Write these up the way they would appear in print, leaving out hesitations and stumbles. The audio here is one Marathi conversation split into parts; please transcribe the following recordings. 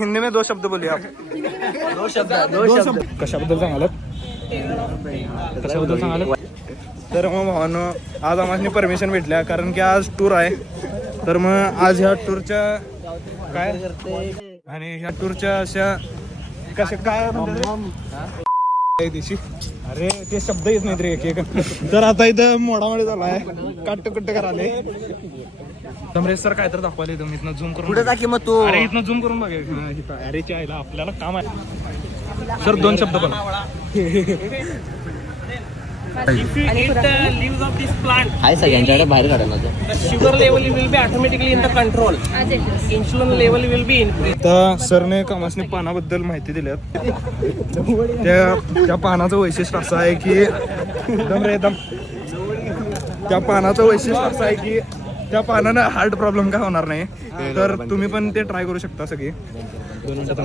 हिंदी में 2 शब्द बोलिए आप. 2 शब्द. कशाबद्दल सांगाल? कशाबद्दल सांगाल? तर मग भावानो आज आम्हाला परमिशन भेटल्या कारण की आज टूर आहे. तर मग आज ह्या टूरच्या काय आणि ह्या टूरच्या अशा कशा काय दिवशी अरे ते शब्द येत नाहीत रे एक. तर आता इथं मोडामोडी झाला आहे. कट्ट कराले तमरे सर काय तर दाखवाले तुम्ही इथनं झूम करून पुढे जा की मग तू. अरे इथनं झूम करून बघा. अरे आईला आपल्याला काम आहे. सर 2 शब्द बोला. If you eat the leaves of this plant, आहे सगळ्यांच्याकडे बाहेर काढायला the sugar level will be automatically in the control. Insulin level will be increased. आता सरने कामासने पानाबद्दल माहिती दिल्यात. त्या पानाचं वैशिष्ट्य असं आहे की त्या पानाचं वैशिष्ट्य असं आहे की त्या पानानं हार्ट प्रॉब्लेम काय होणार नाही. तर तुम्ही पण ते ट्राय करू शकता सगळे. 2 मिनिटात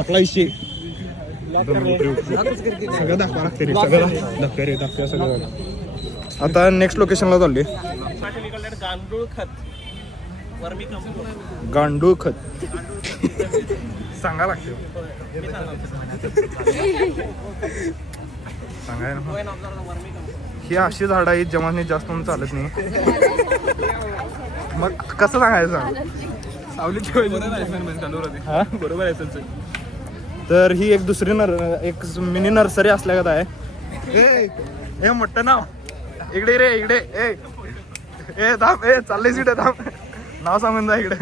सप्लायशी सगळं दाखवा लागते रे. सगळं दाखवा सगळं. आता नेक्स्ट लोकेशनला चाललोय. गांडूळ खत, वर्मी कंपोस्ट. गांडूळ खत सांगा लागते. सांगाय ना ही अशी झाडं आहेत जमाने जास्त म्हणून चालत नाही. मग कसं सांगायचं? हा बरोबर आहे त्यांचं. तर ही एक दुसरी एक मिनी नर्सरी असल्यागत आहे. ए मोठं नाव इकडे रे इकडे. ए थांब. चाललंय सीट थांब. नाव सांगून जा इकडे.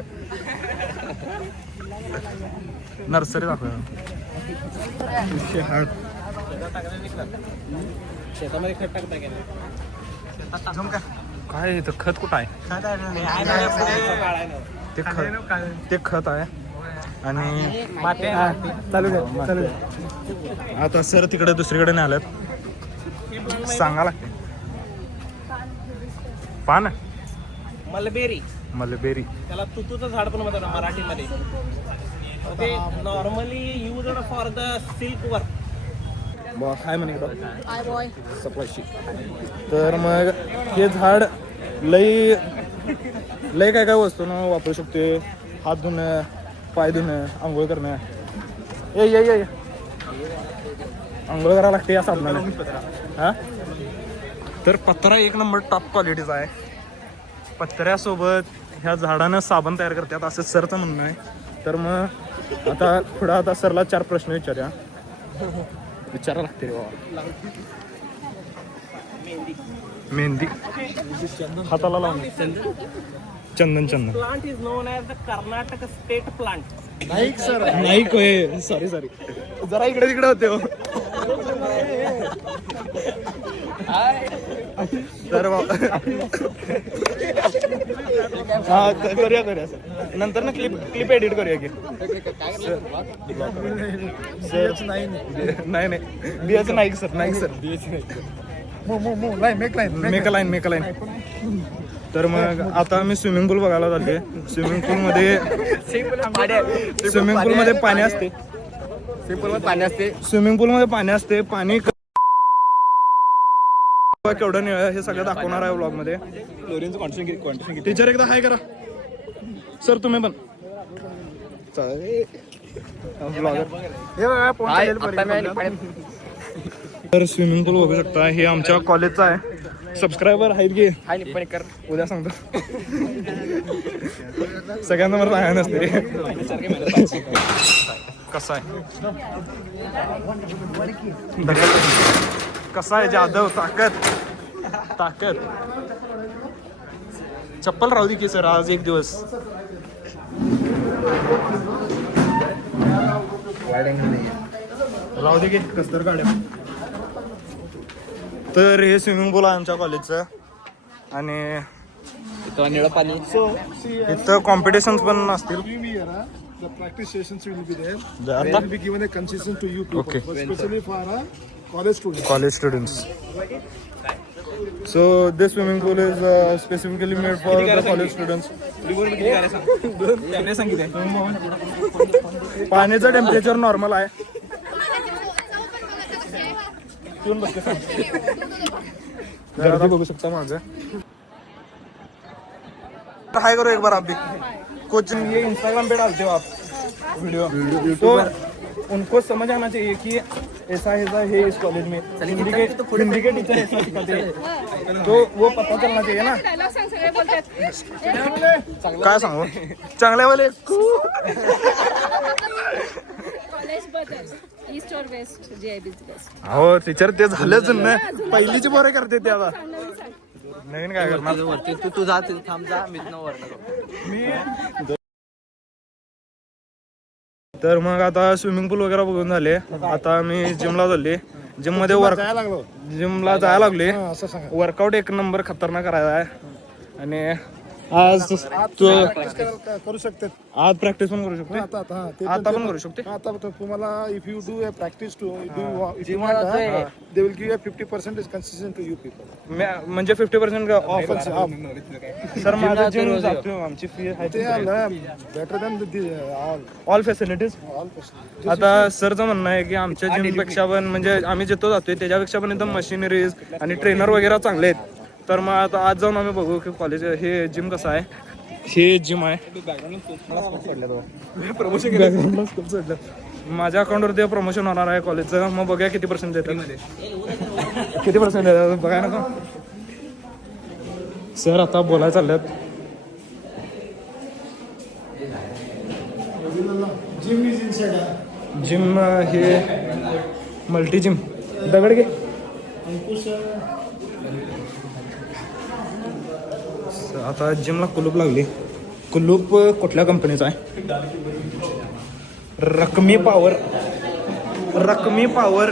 नर्सरी दाखव. शेतामध्ये खत टाकता काय इथं खत कुठं आहे? ते खत आहे आणि चालू द्या. आता सर तिकडे दुसरीकडे नाही आल्यात. सांगा लागते. पान मलबेरी त्याला तुतूचं झाड पण म्हणतात मराठीमध्ये. ते normally use for the silk work. काय म्हणे सप्लायशी. तर मग हे झाड लई काय काय वस्तू वापरू शकते. हात धुणं, पाय धुणं, आंघोळ करणं. ये आंघोळ करायला लागते या साबणाने. हा तर पत्रा 1 नंबर टॉप क्वालिटीचा आहे. पत्र्यासोबत ह्या झाडानं साबण तयार करतात असं सरचं म्हणणं आहे. तर मग आता सरला 4 प्रश्न विचारा लागते रे बाबा. मेहंदी हाताला लावून चंदन. Plant is known as the Karnataka state plant. नाही सॉरी जरा इकडे तिकडे होते हो. तर हा करूया सर. नंतर ना क्लिप एडिट करूया की. नाही बीएच नाईक सर. मेकलाईन. तर मग आता आम्ही स्विमिंग पूल बघायला चाललोय. स्विमिंग पूलमध्ये पाणी असते. स्विमिंग पूलमध्ये पाणी असते. पाणी केवढं निळ हे सगळं दाखवणार आहे व्लॉग मध्ये. टीचर एकदा हाय करा. सर तुम्ही पण तर स्विमिंग पूल बघू शकता. हे आमच्या कॉलेजचं आहे. सबस्क्रायबर आहेत की उद्या सांगतो. सगळ्यांना मला सांगायला नसते रे. कसा आहे जाधव. ताकद चप्पल राहू दे की सर आज एक दिवस. राहू दे की कसतर गाड्या. तर हे स्विमिंग पूल आहे आमच्या कॉलेजचं. आणि इथं कॉम्पिटिशन्स पण असतील. The practice sessions will be there. They will be given a concession to you people, Okay. especially for college students. College students. So this swimming pool is specifically made for the college students. पाण्याचं टेम्परेचर नॉर्मल आहे. बघू शकता माझं. हाय करो एक बार आप भी. कोचिंग ये इंस्टाग्राम पे डालते हो आप. वीडियो तो उनको समझ आना चाहिए कि ऐसा है इस कॉलेज में हिंदी के टीचर ऐसा सिखाते हैं तो वो पता चलना चाहिए ना. डायलॉग सांग सगळे बोलतात काय सांगू चांगल्यावाले कॉलेज बद्दल ईस्ट और वेस्ट JIB बेस्ट हो टीचर ते झालंच ना पहिलीची पोरे करते ते आता नवीन काय करणार वरती तू जा थांब जा मी वरती तर मग आता स्विमिंग पूल वगैरे बघून झाले आता मी जिमला चालले जिम मध्ये जिमला जायला लागले वर्कआउट एक नंबर खतरनाक करायचा आहे आणि आज तू करू शकते आज प्रॅक्टिस पण करू शकतो आता आता पण करू शकते आता तुम्हाला if you do a practice to if you want they will give 50% is consistent to you people म्हणजे 50% ऑफ सर माझं जिम जातो आमची फी आहे बेटर दॅन ऑल फॅसिलिटीज आता सरचं म्हणणं आहे की आमच्या जिम पेक्षा पण म्हणजे आम्ही जिथं जातोय त्याच्यापेक्षा पण एकदम मशिनरीज आणि ट्रेनर वगैरे चांगले आहेत तर मग आता आज जाऊन आम्ही बघू की कॉलेज हे जिम कसं आहे हे जिम आहे माझ्या अकाउंटवरती प्रमोशन होणार आहे कॉलेजचं मग बघूया किती पर्सेंट देतात किती पर्सेंट देतात बघा ना सर आता बोलायला चालल्यात जिम हे मल्टी जिम दगड घे आता जिमला कुलूप लागली कुलूप कुठल्या कंपनीचा आहे रकमी पॉवर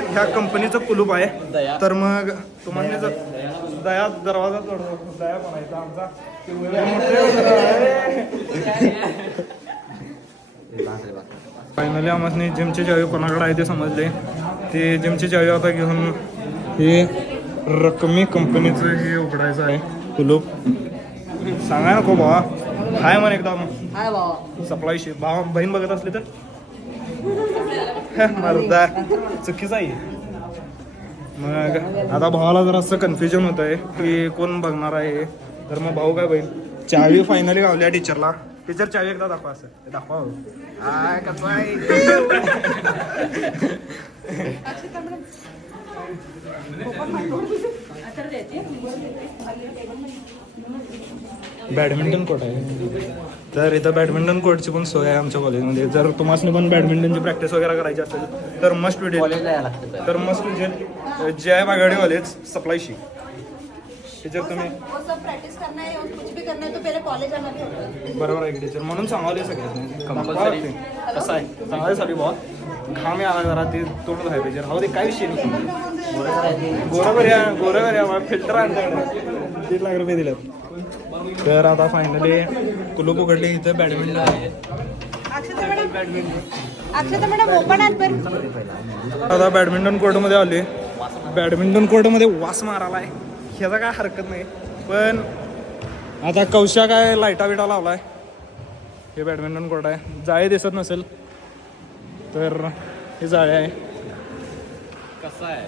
ह्या कंपनीचं कुलूप आहे तर मग तुम्हाला जर दया दरवाजा दया म्हणायचा आमचा फायनली आम्हाला जिमची चावी कोणाकडे आहे ते समजले ते जिमची चावी आता घेऊन हे रकमी कंपनीचं हे उघडायचं आहे कुलूप सांगा नको भावा हाय म्हण एकदम सप्लायशी भावा बहीण बघत असली तर मर्दा चुकीचं आहे मग आता भावाला जरा असं कन्फ्युजन होत आहे की कोण बघणार आहे तर मग भाऊ काय बहीण चावी फायनली गावल्या टीचरला टीचर चावी एकदा दाखवा असं दाखवा कसं आहे बॅडमिंटन कोर्ट आहे तर इथं बॅडमिंटन कोर्टची पण सोय आहे आमच्या कॉलेजमध्ये जर तुम्हाला पण बॅडमिंटनची प्रॅक्टिस वगैरे करायची असेल तर मस्ट विजिट तर must visit JI Bagwadi college सप्लायशी टीचर तुम्ही प्रैक्टिस करना है और कुछ भी करना है तो पहले कॉलेज आना है बरोबर आहे की टीचर म्हणून सांगावले सगळ्यांनी कसं आहे सांगायसाठी बहुत घाम आला जरा ते तोडून आहे टीचर हा ते काय विषय नाही गोराबऱ्या फिल्टर आमच्याकडे 3 लाख रुपये दिलेत तर आता फायनली कुलूप उघडले इथं बॅडमिंटन आहे अक्षता मॅडम ओपन आहेत पण आता बॅडमिंटन कोर्टमध्ये आले बॅडमिंटन कोर्टमध्ये वास मारायला आहे ह्याचा काय हरकत नाही पण आता कौशा काय लाईटा बिटा लावलाय हे बॅडमिंटन कोर्ट आहे जाळे दिसत नसेल तर हे जाळे आहे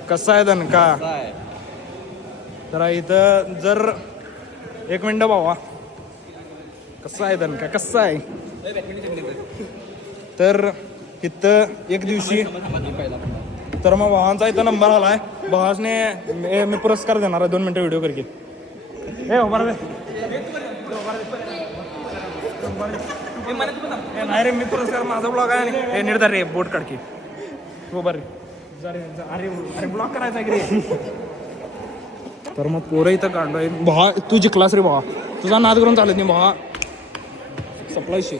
कसं आहे दणका तर इथं जर 1 मिनिट भावा कसं आहे दणका कसं आहे तर इथं एक दिवशी तर मग भावांचा इथं नंबर आलाय भावासने मी पुरस्कार देणार आहे 2 मिनिटं व्हिडिओ करके नाही रे मी पुरस्कार माझा ब्लॉग आहे आणि निर्धार रे बोट काढके हो बरं अरे अरे ब्लॉग करायचा की रे तर मग पोरं इथं काढलो आहे भावा तू जिंकलास रे भावा तुझा नाद करून चालत नाही भावा सप्लायशी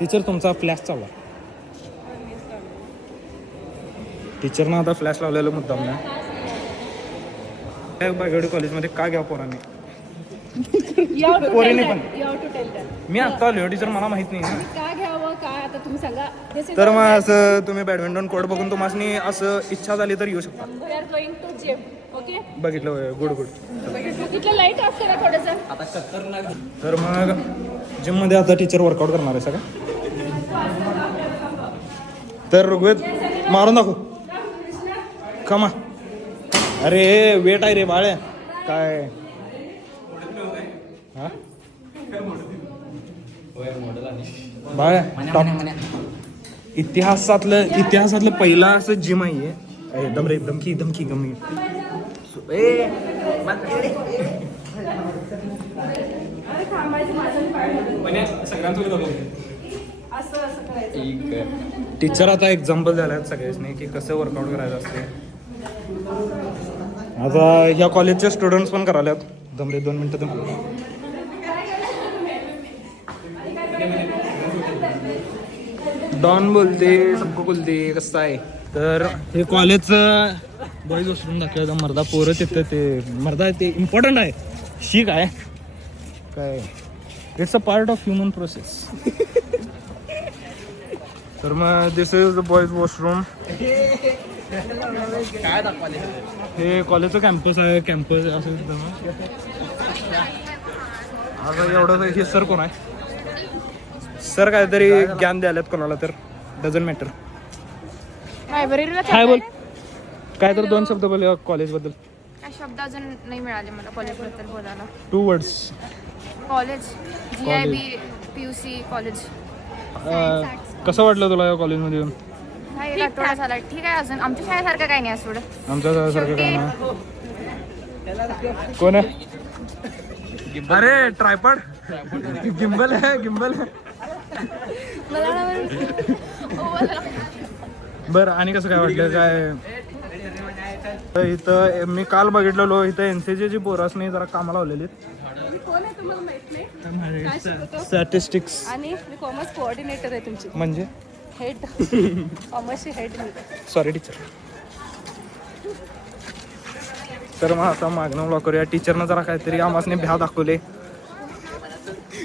टीचर तुमचा फ्लॅश चालला टीचरनं आता फ्लॅश लावलेला मुद्दाम नाही बागवाडी कॉलेजमध्ये का घ्या पोरांनी पोरीने पण मी आता आलो टीचर मला माहित नाही ना का घ्यावं काय आता तुम्ही सांगा तर मग असं तुम्ही बॅडमिंटन कोर्ट बघून तुम्हाला असं इच्छा झाली तर येऊ शकता we are going to gym okay बघितलं गुड तिथलं लाईट ऑफ करा थोडंसं तर मग जिम मध्ये आता टीचर वर्कआउट करणार आहे सगळं तर ऋग्वेद मारून दाखव कमा अरे वेट आहे रे बाळ्या काय हा बाळ टॉप इतिहासातलं पहिला असं जिम आहे एकदम रे धमकी गमी टीचर आता एक्झाम्पल झाल्यात सगळ्यांनी की कसं वर्कआउट करायचं असते. आता ह्या कॉलेजचे स्टुडंट्स पण करायल्यात. दमरे 2 मिनिटं डॉन बोलते सबको बोलते कसं आहे. तर हे कॉलेजचं बॉईज वॉशरूम दाखवायचं मर्दा पोरं तिथं ते मर्दा ते इम्पॉर्टंट आहे. शी काय it's a part of human process. तर मग दिस इज द बॉईज वॉशरूम. काय दाखवाले हे कॉलेजचं कॅम्पस आहे. कॅम्पस असं आता एवढं हे सर कोण आहे. सर काहीतरी ज्ञान द्यायलात कोणाला तर डझंट मॅटर. काय बोल काय तर 2 शब्द बोल कॉलेजबद्दल. काय शब्द अजून नाही मिळाले मला कॉलेजबद्दल बोलायला. 2 words. College GIB PUC college. कसं वाटलं तुला या कॉलेजमध्ये येऊन. काय आठवडा झाला ठीक आहे. अजून आमच्या शाळेसारखं काही नाही असं. आमच्या सारखं काय ना. कोण आहे. अरे ट्रायपॉड गिम्बल आहे गिम्बल. बरं आणि कसं काय वाटलं काय. इथं मी काल बघितलेलो इथं NCC ची पोरासनी जरा कामाला लावलेली. स्टॅटिस्टिक्स आणि मी कॉमर्स कोऑर्डिनेटर आहे तुमची. म्हणजे हेड कॉमर्सची हेड मी. Sorry teacher. तर मग आता मागणं ब्लॉक करूया. टीचरनं जरा काहीतरी आम्हाला भ्या दाखवले.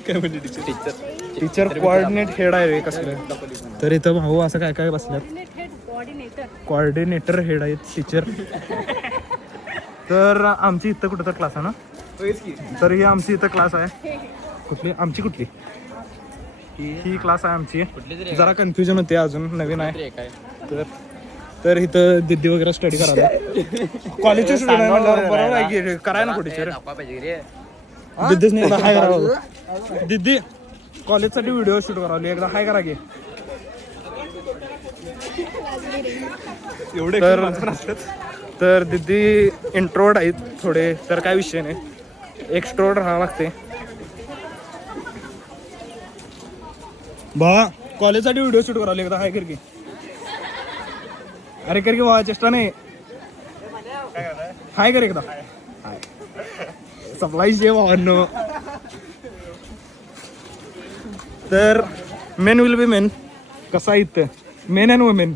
काय म्हणजे टीचर टीचर कोऑर्डिनेट हेड आहे रे कसलं. तर इथं भाऊ असं काय काय बसल्यात. कोऑर्डिनेटर हेड आहेत टीचर. तर आमची इथं कुठं तर क्लास आहे ना. तर ही आमची इथं क्लास आहे. कुठली आमची कुठली ही क्लास आहे आमची. जरा कन्फ्युजन होते अजून नवीन आहे. तर इथं दिदी वगैरे स्टडी करायला. कॉलेजचे स्टुडंट आहे म्हटल्यावर बरोबर आहे की कराय ना टीचर. दिदीच नाही हाय करा. दिदी कॉलेजसाठी व्हिडिओ शूट करावली एकदा हाय करा की. एवढे तर दिदी इंट्रोवर्ट आहेत थोडे. तर काय विषय नाही एक्स्ट्रोवर्ट राहावं लागते. बा कॉलेजसाठी व्हिडिओ शूट करावली एकदा हाय कर की. अरे कर की बा चेष्टा नाही. हाय कर एकदा. सप्लाय जे भावांनो. तर मेन विल बी मेन. कसा इथं मेन अँड वुमेन.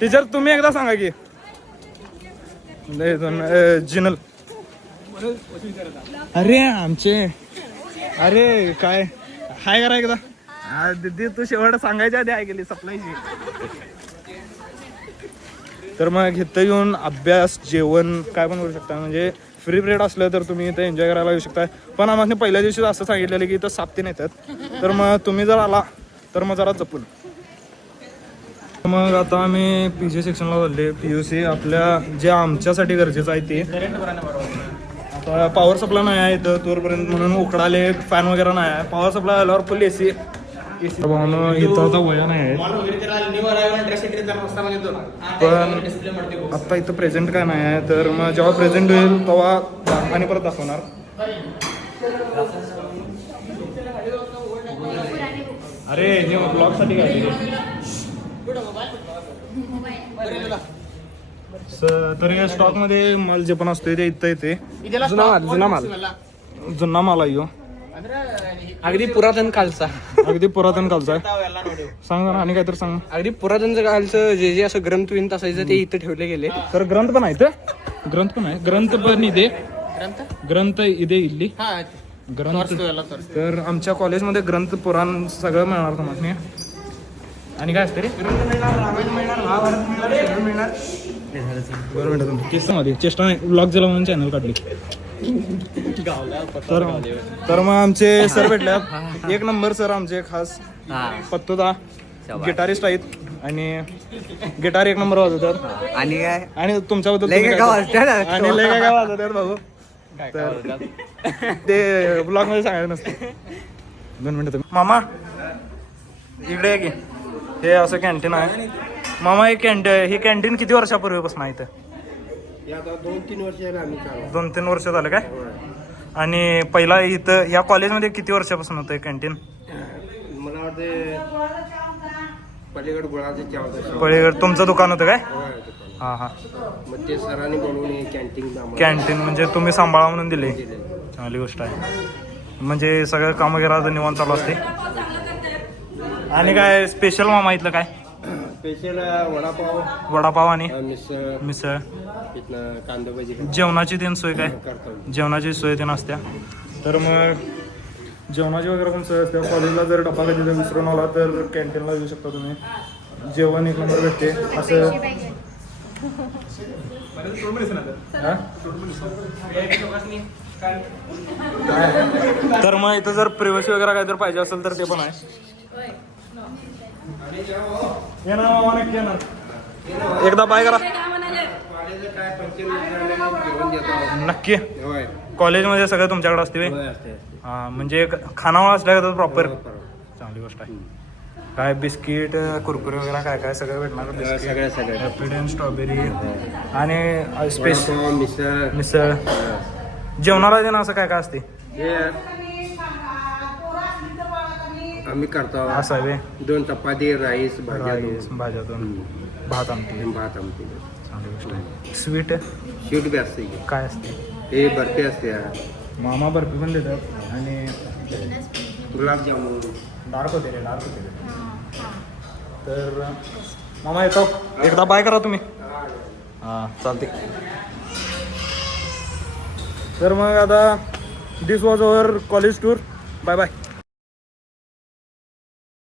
टीचर तुम्ही एकदा सांगा की. जिनल अरे आमचे अरे काय हाय करा एकदा. दिदी तू शेवट सांगायच्या आधी हाय गेली सप्लायची. तर मग इथं येऊन अभ्यास जेवण काय पण करू शकता. म्हणजे फ्री पिरियड असलं तर तुम्ही इथं एन्जॉय करायला येऊ शकता. पण आम्हाला पहिल्या दिवशी असं सांगितलेलं की इथं साप्ते येतात. तर मग तुम्ही जर आला तर मग जरा जपून. मग आता आम्ही PG सेक्शनला बोलले. PUC आपल्या जे आमच्यासाठी गरजेचं आहे ते. आता पॉवर सप्लाय नाही आहे इथं तोपर्यंत म्हणून उकडाले फॅन वगैरे नाही आहे. पॉवर सप्लाय आल्यावर फुल AC भावनं इथं आता वया नाही आहेत. पण आत्ता इथं प्रेझेंट काय नाही आहे. तर मग जेव्हा प्रेझेंट होईल तेव्हा आणि परत दाखवणार. अरे हे ब्लॉगसाठी काय तर या स्टॉकमध्ये माल जे पण असते ते इथं येते. जुना माल आहे ह्यो. अगदी पुरातन कालचा सांग जरा आणि काय तर सांग. अगदी पुरातन कालचं जे जे असं ग्रंथ विंत असायचं ते इथं ठेवले गेले. तर ग्रंथ पण आहेत. ग्रंथ पण इथे ग्रंथ इथे इल्ली ग्रंथ. तर आमच्या कॉलेजमध्ये ग्रंथ पुराण सगळं मिळणार तुम्हाला. आणि काय असते रे बरं मिळतं चेष्टामध्ये चेष्टा नाही. ब्लॉग झाला म्हणून चॅनल काढली. तर मग आमचे सर भेटल्यात. 1 नंबर सर आमचे खास पत्तोदा गिटारिस्ट आहेत. आणि गिटार 1 नंबर वाजवतात. आणि काय आणि तुमच्याबद्दल आणि लय काय वाजवतात भाऊ. तर ते ब्लॉग मध्ये सांगायचं नसतं. 2 मिनिटं तुम्ही. मामा इकडे आहे की हे असं कॅन्टीन आहे. मामा ही कॅन्टीन किती वर्षापूर्वीपासून आहे इथं? 2-3 वर्ष आम्ही चालू. 2-3 वर्ष झालं काय? आणि पहिला इथं या कॉलेजमध्ये किती वर्षापासून होतं कॅन्टीन? मला वाटते पलीकडे गुळाचं चहा पलीकडे तुमचं दुकान होतं काय? हां हां. मग ते सरांनी बनवून कॅन्टीन कॅन्टीन म्हणजे तुम्ही सांभाळा म्हणून दिले. चांगली गोष्ट आहे. म्हणजे सगळं काम वगैरे आता निवांत चालू असते. आणि काय स्पेशल मामा इथलं काय? स्पेशल वडापाव आणि मिसळ मिसळ. इथनं कांदा भजी जेवणाची तीन सोय काय? करतो. जेवणाची सोय तीन असत्या. तर मग जेवणाची वगैरे पण सोय असते. कॉलेजला जर डबा कधी विसरून आला तर कॅन्टीनला येऊ शकता तुम्ही. जेवण एक नंबर भेटते असं. तर मग इथं जर प्रिव्हसी वगैरे काय जर पाहिजे असेल तर ते पण आहे. येणार मामा नक्की येणार. एकदा बाय करा. नक्की कॉलेजमध्ये सगळं तुमच्याकडे असते. हां म्हणजे खानावळ असल्या प्रॉपर. चांगली गोष्ट आहे. काय बिस्किट कुरकुरे वगैरे काय काय सगळं भेटणार. बिस्किट हॅपीडेंट स्ट्रॉबेरी आणि स्पेशल मिसळ. जेवणाला देणं असं काय काय असते? आम्ही करतो असं आहे 2 चपाती राईस भाज्या 2 भात आमटी. भात आमटी. चांगली गोष्ट आहे. स्वीट स्वीट बी असते काय असते? हे बर्फी असते. मामा बर्फी पण देतात आणि गुलाबजामुन डार्क होते रे डार्क होते रे. तर मामा येतो. एकदा बाय करा तुम्ही. हां चालते. तर मग आता this was our college tour. Bye bye.